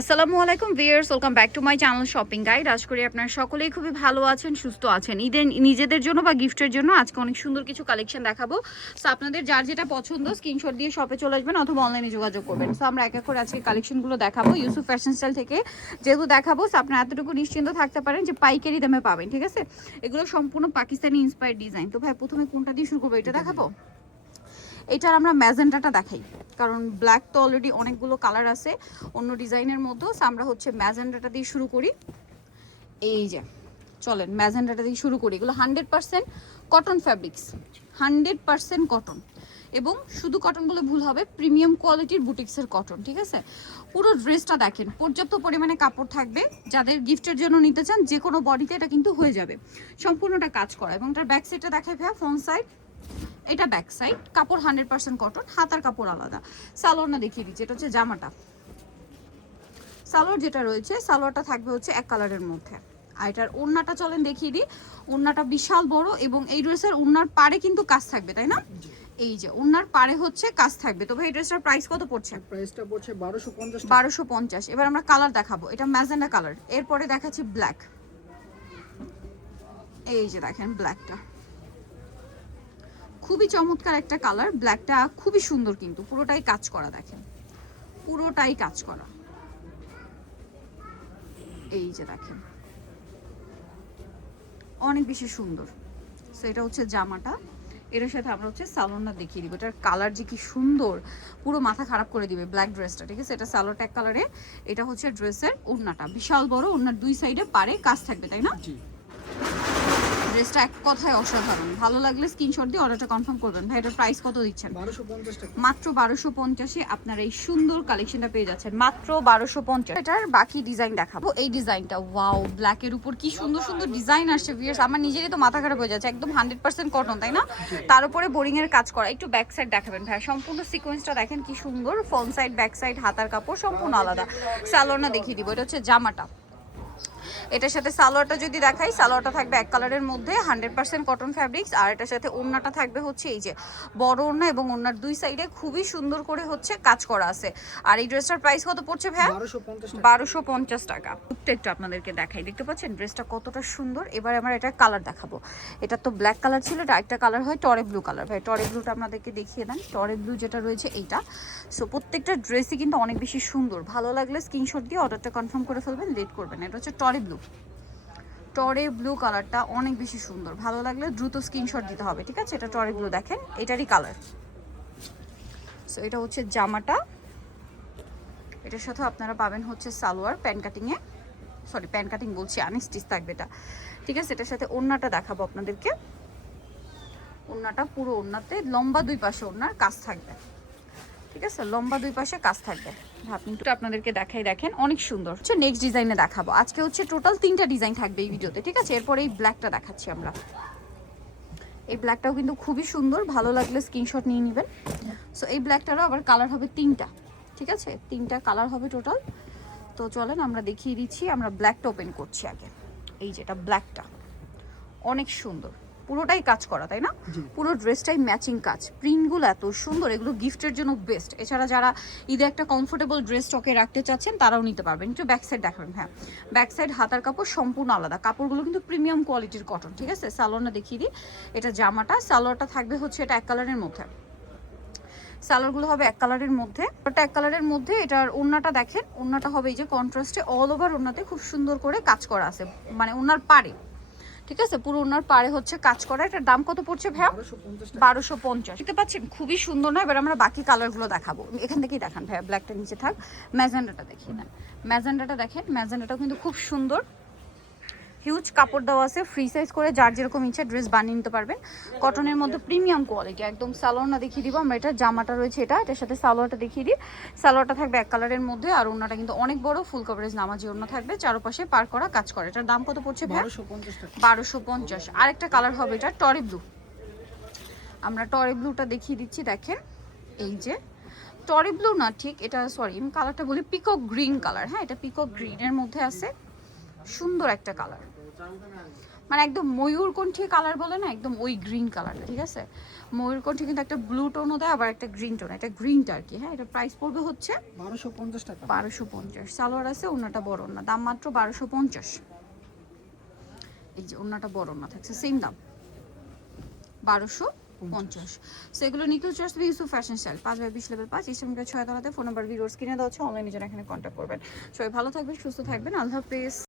আসসালামু আলাইকুম viewers, welcome back to my channel shopping guide. আশা করি আপনারা সকলেই খুবই ভালো আছেন, সুস্থ আছেন। ঈদের নিজেদের জন্য বা গিফটের জন্য আজকে অনেক সুন্দর কিছু কালেকশন দেখাবো। সো আপনাদের যার যেটা পছন্দ স্ক্রিনশট দিয়ে শপে চলে আসবেন অথবা অনলাইনে যোগাযোগ করবেন। সো আমরা এক এক করে আজকে কালেকশনগুলো দেখাবো ইউসুফ ফ্যাশন স্টাইল থেকে। যেহেতু দেখাবো, সো আপনারা এতটুকু নিশ্চিন্ত থাকতে পারেন যে পাইকারি দামে পাবেন, ঠিক আছে? এগুলো সম্পূর্ণ পাকিস্তানি ইন্সপায়ার্ড ডিজাইন। তো ভাই প্রথমে কোনটা দিয়ে শুরু করবো? এটা দেখাবো। এটার আমরা ম্যাজেন্টাটা দেখাই, কারণ ব্ল্যাক তো অলরেডি অনেকগুলো কালার আছে অন্য ডিজাইনের মতো। আমরা হচ্ছে ম্যাজেন্টাটা দিয়ে শুরু করি। এই যে চলেন ম্যাজেন্টাটা দিয়ে শুরু করি। এগুলো 100% কটন ফ্যাব্রিক্স, 100% কটন, এবং শুধু কটন বলে ভুল হবে, প্রিমিয়াম কোয়ালিটির বুটিক্সের কটন, ঠিক আছে? পুরো ড্রেসটা দেখেন, পর্যাপ্ত পরিমাণে কাপড় থাকবে। যাদের গিফটের জন্য নিতে চান যে কোনো বডিতে এটা কিন্তু হয়ে যাবে। সম্পূর্ণটা কাজ করা, এবং এটার ব্যাক সাইডটা দেখাই ভাইয়া। ফ্রন্ট সাইড, এটা ব্যাক সাইড, কাপড় 100% কটন, হাতার কাপড় আলাদা। সালোয়ার না দেখিয়ে দিচ্ছি, এটা হচ্ছে জামাটা। সালোয়ার যেটা রয়েছে, সালোয়ারটা থাকবে হচ্ছে এক কালারের মধ্যে। আর এটার ওড়নাটা চলেন দেখিয়ে দিই। ওড়নাটা বিশাল বড়, এবং এই ড্রেসের ওড়নার পাড়ে কিন্তু কাজ থাকবে, তাই না? এই যে ওড়নার পাড়ে হচ্ছে কাজ থাকবে। তো ভাই এই ড্রেসটার প্রাইস কত পড়ছে? প্রাইসটা পড়ছে 1250 1250। এবার আমরা কালার দেখাবো। এটা ম্যাজেন্ডা কালার, এরপরে দেখাচ্ছি ব্ল্যাক। এই যে দেখেন ব্ল্যাকটা খুবই চমৎকার একটা কালার। ব্ল্যাকটা খুবই সুন্দর, কিন্তু পুরোটাই কাজ করা, দেখেন পুরোটাই কাজ করা। এই যে দেখেন অনেক বেশি সুন্দর। সো এটা হচ্ছে জামাটা, এটার সাথে আমরা হচ্ছে সালোয়ারটা দেখিয়ে দিব। এটার কালার যে কি সুন্দর, পুরো মাথা খারাপ করে দিবে ব্ল্যাক ড্রেসটা, ঠিক আছে? এটা সালোয়ারটা এক কালারে, এটা হচ্ছে ড্রেসের ওড়নাটা বিশাল বড়। ওড়নার দুই সাইডে পারে কাজ থাকবে, তাই না? জি। ড্রেসটা এক কথায় অসাধারণ। ভালো লাগলে স্ক্রিনশট দিয়ে অর্ডারটা কনফার্ম করবেন। ভাই এটার প্রাইস কত দিচ্ছেন? 1250 টাকা। মাত্র 1250-এ আপনারা এই সুন্দর কালেকশনটা পেয়ে যাচ্ছেন, মাত্র 1250। এটার বাকি ডিজাইন দেখাবো। এই ডিজাইনটা ওয়াও, ব্ল্যাকের উপর কি সুন্দর সুন্দর ডিজাইন আসছে ভিউয়ার্স, আমার নিজেরই তো মাথা খারাপ হয়ে যাচ্ছে। একদম 100% কটন, তাই না? তার উপরে বোরিং এর কাজ করা। একটু ব্যাক সাইড দেখাবেন ভাই, সম্পূর্ণ সিকোয়েন্সটা দেখেন কি সুন্দর। ফ্রন্ট সাইড, ব্যাক সাইড, হাতার কাপড় সম্পূর্ণ আলাদা। সালোয়ারটা দেখিয়ে দিব। এটা হচ্ছে জামাটা। এটার সাথে সালোয়ারটা যদি দেখাই, সালোয়ারটা থাকবে এক কালারের মধ্যে, 100% কটন ফ্যাব্রিক্স। আর এটার সাথে ওড়নাটা থাকবে হচ্ছে এই যে বড় ওড়না, এবং ওড়নার দুই সাইডে খুবই সুন্দর করে হচ্ছে কাজ করা আছে। আর এই ড্রেসটার প্রাইস কত পড়ছে ভাইয়া? 1250 টাকা। একটু আপনাদেরকে দেখাই, দেখতে পাচ্ছেন ড্রেসটা কতটা সুন্দর। এবার আমরা এটা কালার দেখাবো। এটা তো ব্ল্যাক কালার ছিল, এটা একটা কালার হয় টরে ব্লু কালার। ভাই টরে ব্লুটা আপনাদেরকে দেখিয়ে দেন। টরে ব্লু যেটা রয়েছে এইটা। সো প্রত্যেকটা ড্রেসই কিন্তু অনেক বেশি সুন্দর। ভালো লাগলে স্ক্রিনশট দিয়ে অর্ডারটা কনফার্ম করে ফেলবেন, লেট করবেন। এটা হচ্ছে টরে ব্লু। টরে ব্লু কালারটা অনেক বেশি সুন্দর। ভালো লাগলে দ্রুত স্ক্রিনশট দিতে হবে, ঠিক আছে? এটা টরে ব্লু, দেখেন এটারই কালার। সো এটা হচ্ছে জামাটা। এটার সাথে আপনারা পাবেন হচ্ছে সালোয়ার প্যান কাটিংয়ে, সরি প্যান কাটিং বলছি, আনস্টিচ থাকবে এটা, ঠিক আছে? এটার সাথে ওড়নাটা দেখাবো আপনাদেরকে। ওড়নাটা পুরো ওড়নাতে লম্বা দুই পাশে ওড়নার কাজ থাকবে, ঠিক আছে? লম্বা দুই পাশে কাজ থাকবে। আপনি আপনাদেরকে দেখাই, দেখেন অনেক সুন্দর। হচ্ছে নেক্সট ডিজাইনে দেখাবো। আজকে হচ্ছে টোটাল 3টা ডিজাইন থাকবে এই ভিডিওতে, ঠিক আছে? এরপরে এই ব্ল্যাকটা দেখাচ্ছি আমরা। এই ব্ল্যাকটাও কিন্তু খুবই সুন্দর, ভালো লাগলে স্ক্রিনশট নিয়ে নেবেন। সো এই ব্ল্যাকটারও আবার কালার হবে 3টা, ঠিক আছে? 3টা কালার হবে টোটাল। তো চলেন আমরা দেখিয়ে দিচ্ছি। আমরা ব্ল্যাকটা ওপেন করছি আগে। এই যেটা ব্ল্যাকটা অনেক সুন্দর, পুরোটাই কাজ করা, তাই না? পুরো ড্রেসটাই ম্যাচিং কাজ। প্রিন্টগুলো এত সুন্দর, এগুলো গিফটের জন্য বেস্ট। এছাড়া যারা ঈদে একটা কমফোর্টেবল ড্রেস স্টকে রাখতে চাচ্ছেন তারাও নিতে পারবেন। একটু ব্যাক সাইড দেখাবেন। হ্যাঁ, ব্যাক সাইড হাতার কাপড় সম্পূর্ণ আলাদা। কাপড়গুলো কিন্তু প্রিমিয়াম কোয়ালিটির কটন, ঠিক আছে? সালোয়ারটা দেখিয়ে দিই। এটা জামাটা, সালোয়ারটা থাকবে হচ্ছে এটা এক কালারের মধ্যে। সালোয়ারগুলো হবে এক কালারের মধ্যে, ওটা এক কালারের মধ্যে। এটার ওড়নাটা দেখেন, ওড়নাটা হবে এই যে কন্ট্রাস্টে অল ওভার ওড়নাতে খুব সুন্দর করে কাজ করা আছে, মানে ওড়নার পাড়ে, ঠিক আছে? পুরো ওনার পাড়ে হচ্ছে কাজ করা। এটার দাম কত পড়ছে ভাইয়া? 1250। দেখতে পাচ্ছেন খুবই সুন্দর না? এবার আমরা বাকি কালারগুলো দেখাবো। এখান থেকেই দেখান ভাইয়া, ব্ল্যাকটা নিচে থাক। ম্যাজেন্ডাটা দেখিয়ে নেন। ম্যাজেন্ডাটা দেখেন, ম্যাজেন্ডাটাও কিন্তু খুব সুন্দর। হিউজ কাপড় দেওয়া আছে, ফ্রি সাইজ করে যার যেরকম ইচ্ছা ড্রেস বানিয়ে নিতে পারবেন। কটনের মধ্যে প্রিমিয়াম কোয়ালিটি একদম। সালোয়ারটা দেখিয়ে দিব আমরা। এটা জামাটা রয়েছে, এটার সাথে সালোয়ারটা দেখিয়ে দিই। সালোয়ারটা থাকবে এক কালারের মধ্যে, আর ওড়নাটা কিন্তু অনেক বড়, ফুল কভারেজ নামাজি ওড়না থাকবে, চারপাশে পার করা কাজ করে। এটার দাম কত পড়ছে ভাই? 1250। আরেকটা কালার হবে এটা টরি ব্লু। আমরা টরি ব্লুটা দেখিয়ে দিচ্ছি, দেখেন এই যে টরি ব্লু না, ঠিক এটা সরি আমি কালারটা বলি পিকক গ্রিন কালার। হ্যাঁ, এটা পিকক গ্রিনের মধ্যে আছে, সুন্দর একটা কালার। মানে একদম ময়ূরকণ্ঠী কালার বলে না, একদম ওই গ্রিন কালারটা, ঠিক আছে? ময়ূরকণ্ঠী কিন্তু একটা ব্লু টোনও দেয়, আবার একটা গ্রিন টোন, এটা গ্রিনটা আর কি। হ্যাঁ, এটা প্রাইস পড়বে হচ্ছে 1250 টাকা। 1250। সালোয়ার আছে, ওন্নাটা বড় ওন্না, দাম মাত্র 1250। এই যে ওন্নাটা বড় ওন্না থাকছে, সেম দাম 1250। সো এগুলো নিতে হচ্ছে আসবে Yusuf fashion style 5/20 level 5 eastern 6 তলাতে। ফোন নাম্বার ভিডিওস কিনে দেওয়া হচ্ছে, অনলাইনে যারা এখানে কন্ট্যাক্ট করবেন। সবাই ভালো থাকবেন, সুস্থ থাকবেন, আল্লাহ হাফেজ।